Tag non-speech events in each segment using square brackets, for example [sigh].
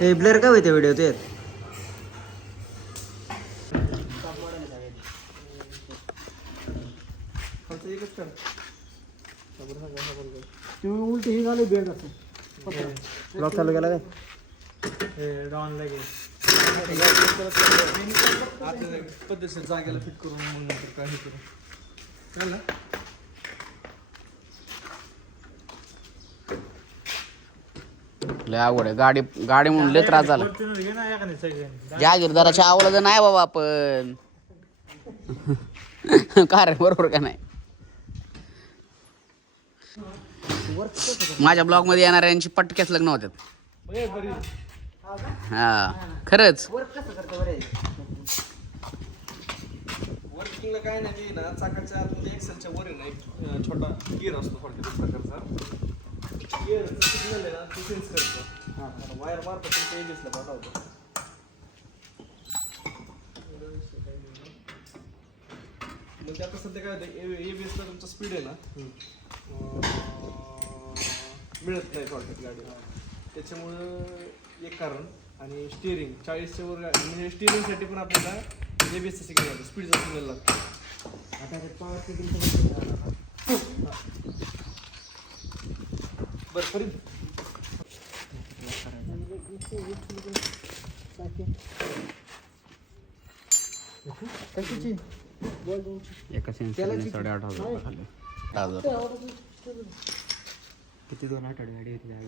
हे ब्लर काय होते व्हिडिओ ते? उलटी ही झाली बेड असं. ब्लॉग चालू केला काय? डॉन लगे पद्धतशीर जागेला फिट करून मग नंतर काही करू. चालेल? लय आवड आहे. गाडी गाडी म्हणून लय त्रास झाला. जागीरदाराच्या ना जहागीरदाराच्या नाही बाबा आपण. [laughs] का रे बरोबर का नाही? माझ्या ब्लॉगमध्ये येणाऱ्यांची पटक्याच लग्न होतात हा खरंच. वर्किंगला काय नाही ना चाकाच्या म्हणजे एक्सेलच्या वर छोटा गिअर असतो थोडक्यात प्रकारचा गिअर सिग्नल आहे ना ते सेन्स करतो हां वायर मारतो तुमच्या एबीएसला पाठवतो मग ते आता सध्या काय होतं एबीएसला तुमचं स्पीड आहे ना मिळत नाही थोडक्यात गाडीला त्याच्यामुळं एक कारण आणि स्टिअरिंग चाळीसच्या वर गाडी म्हणजे स्टिअरिंगसाठी पण आपल्याला एबीएसचा सिग्नल लागतो स्पीडचा सिग्नल लागतो बरं करीन एका सेन्सरने साडेआठ हजार हजार. किती दोन आठवडे गाडी घेतली आज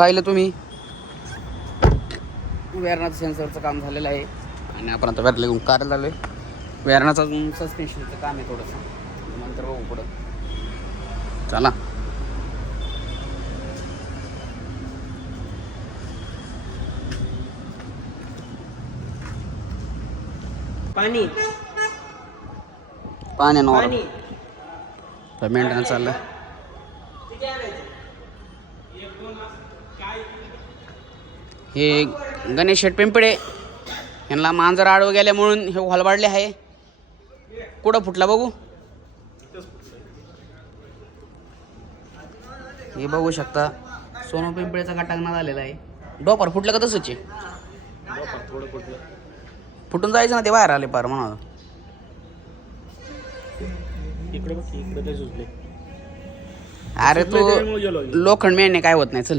पाहिलं तुम्ही? वेरणाचं सेन्सरचं काम झालेलं आहे. आणि आपण आता वेरले कार झालो आहे वेरणाचं अजून सस्पेन्शनचं काम आहे थोडंसं. नंतर बघू पुढं. चला. पाणी. पाणी मेंटेनन्स चाललं हे गणेश शेठ पिंपळे यांना मांजर आडवं गेल्यामुळं हे हलवाडले आहे. कुठं फुटला बघू? हे बघू शकता सोनू पिंपळेचा गटांगणा झालेला आहे. डोपर फुटलं का तसंच? आहे फुटून जायचं ना ते बाहेर आले पार म्हणा अरे तो लोखंड मेळणे काय होत नाही चल.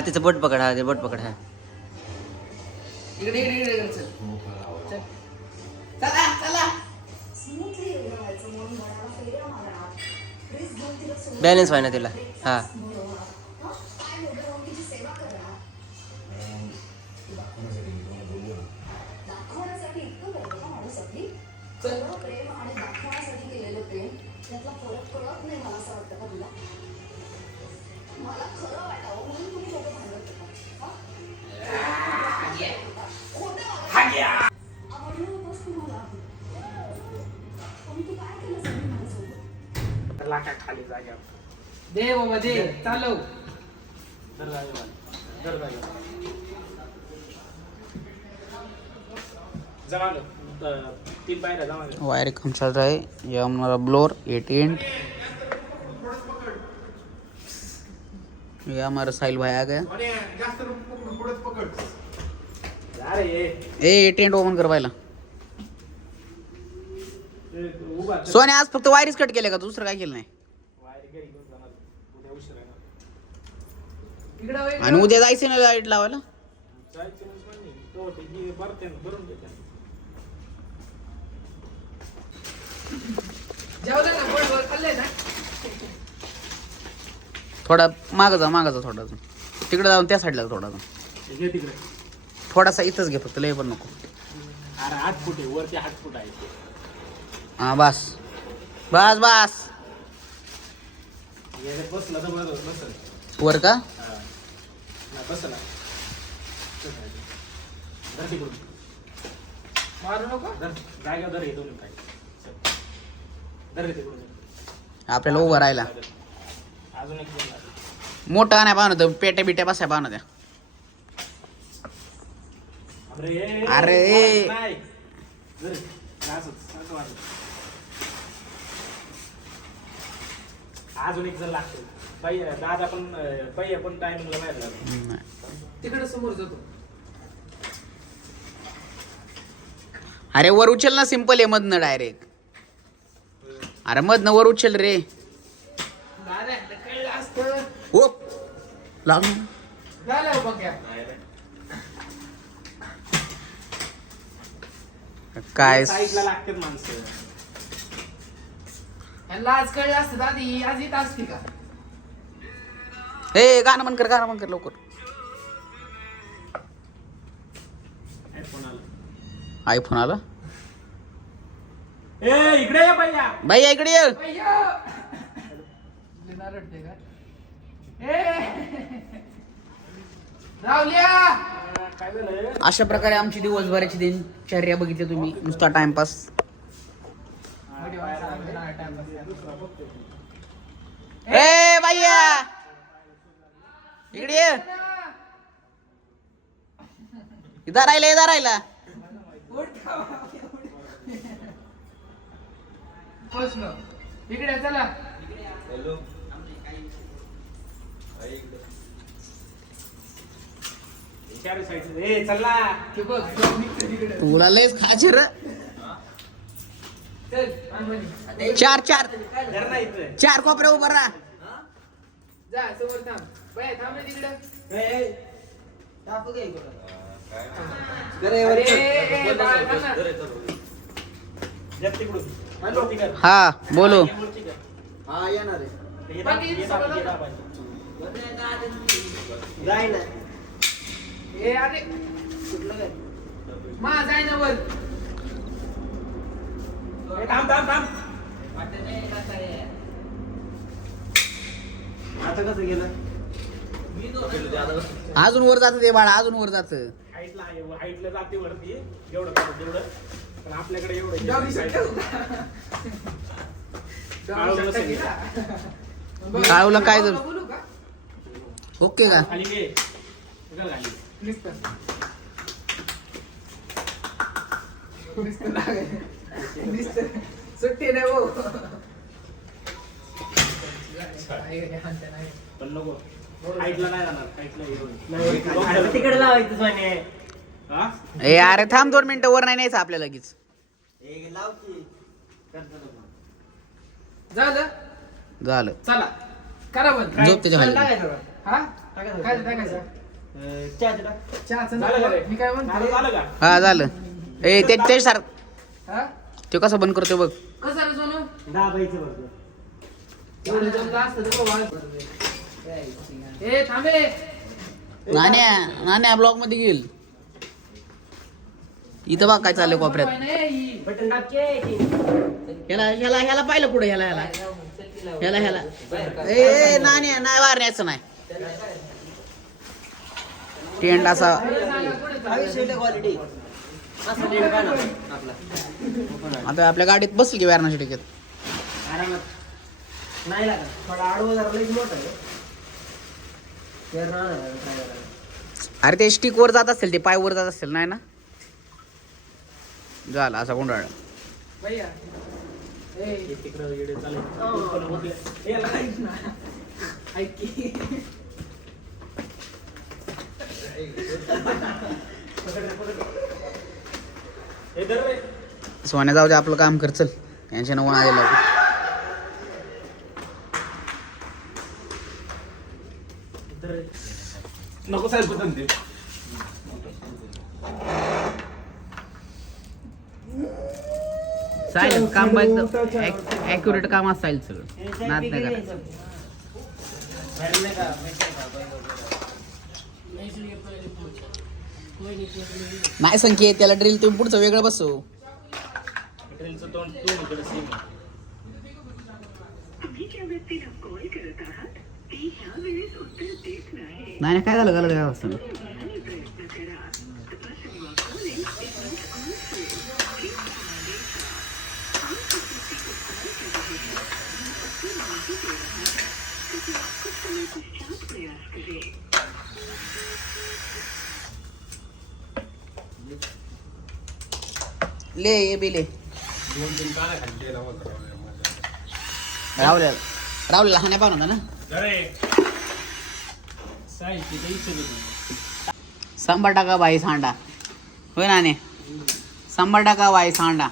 तिचं बोट पकड हा ते बोट पकड हा. इकडे इकडे इकडे चल. चला. चला बॅलन्स व्हाय ना तिला. हा. खाली जागे दे बाबा दे. चालव. दर जागे दर जागे जमालो तीन पायऱ्या जमालो वायर काम चल रहा है ये हमारा ब्लोर एटीन ये हमारा साहिल भाई आ गया. ए टेंट ओपन कर पाहिला ए, उभा सोने आज फक्त वायरीच कट केले का? दुसरं काय केलं नाही? वायर घरी घेऊन जाणार. उद्या आणि जायचं ना लाइट लावायला? थोडा मागं जा मागं जा थोडा तिकडे जाऊन त्या साईडला थोडा हे तिकडे. थोडासा इथंच घे फक्त लय पण नको. अरे आठ फूट आहे वरती आठ फूट आहे. हा बस. बस बस. याच्यात बसला तर बरं बसल वर का? हा. नाही, बसला धर तिकडून. मारू नको? धर. जागेवर धर हे दोन्ही काय धर रे तिकडून. आपल्याला उभं राहायला. अजून एक दोन लागले. मोठा नाही पाहणं तर पेट्या बिट्या बसाय पाहणं त्या अरे. अजून एक जण लागतो बाई दादा पण बाई टायमिंगला बाहेर लागतो नाही. तिकडे समोर जातो अरे वर उचल ना सिंपल आहे मधनं डायरेक्ट अरे मधनं वर उचल रे. दादा कळलं असतं हो लागलं झालं बघ या काय? साईडला लागतात माणसं. यांना आज कळलं असतं दादी आज येत असते का? हे गाणं बंद कर गाणं बंद कर लवकर. हेडफोन आला. आयफोन आला? ए इकडे या भैया. बाई इकडे ये. रडते का? ए. रावल्या अशा प्रकारे आमची दिवसभराची दिनचर्या बघितली तुम्ही. नुसता टाइमपास ए बाईया इकडे ये. इथं राहिला इथं राहिला. प्रश्न इकडे चला. चार साईड ए चला. ते बघ जाऊन निघतं तिकडे. तुला लयच खाचे र. चल. चार चार. धर ना इथं. चार कोपरे उभं राहा. जा समोर थांब. बाय थांब ना तिकडे. अरे ए, बाळ, थांब ना. जा तिकडून. वरती कर. हा बोलो. हे दाब, बाकी हे दाब, सगळं हे दाब. ए अरे मा जाय ना वर ए, थांब थांब थांब. आता कसं गेलं? अजून वर जात ते बाळा अजून वर जात. हाईटला आहे हाईटला जाते वरती. जेवढं पाहिजे तेवढं. पण आपल्याकडे एवढं डॉगी नाही. डॉगी नसेल. शकतं की ना? बघ. काळूला काय का? ओके का? नुसतं. नुसतं लागायचं. नुसतं. सुट्टी नाही भाऊ नाही, नाही, हाणते नाही. पण नको हाईटला नाही जाणार हाईटला एवढं तिकडे लावायचं सोने. हा ए अरे थांब दोन मिनिटं वर नाही न्यायचं आपल्याला लगेच. झालं? झालं. चला. करा बंद. झोप त्याच्याखाली. हा? काय टाकायचं? चहाचं झालं का रे? नको. मी काय झालं म्हणतो झालं का? हा झालं. ए ते ते सार हा? ते कसं बंद करतोय बघ. कसं सोनू? दाबायचं बघ. एवढं जमलं असतं तर बघ. वाज. ए थांबे नाण्या नाण्या ब्लॉकमध्ये घेईल इथं बघ काय चाललंय कोपऱ्यात. ही. बटन दाबके ह्याला ह्याला ह्याला पाहिलं पुढे ह्याला ह्याला? ह्याला ह्याला. ए, ए नाण्या नाही वार न्यायचं नाही. टेंट असा. आता आपल्या गाडीत बसेल की व्यारणाच्या टिकेत अरे ते स्टिक वर जात असेल ते पाय वर जात असेल नाही ना? झालं असा कोंडाळ तिकडं येडे चालेल पण उरले. हे लाइट ना. ऐक की. हे धर रे. [laughs] सोन्या जाऊ दे आपलं काम कर चल. यांच्या नवं आलेलं. नको साहेब ते चालेल काम एकदम ॲक्युरेट काम असायला सगळं नाद नाही करायचं भरले का भेटले का बैल वगैरे? नाही संख्या त्याला ड्रिल तुम्ही पुढचं वेगळं ड्रिलचं तोंड इकडे सेम देत नाही. नाही काय झालं झालं काय अवस्था ले ये बी ले. राहुल राहुल लहान पाहून होता ना. शंभर टाका बाई सांडा. होय ना शंभर टाका बाई सांडा.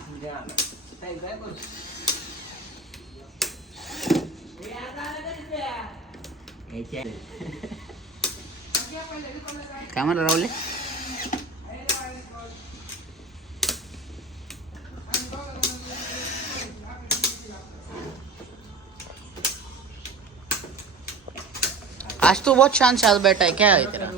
काय म्हणलं राहुल आज तो बहुत शांत चाल बैठा है क्या है तेरा?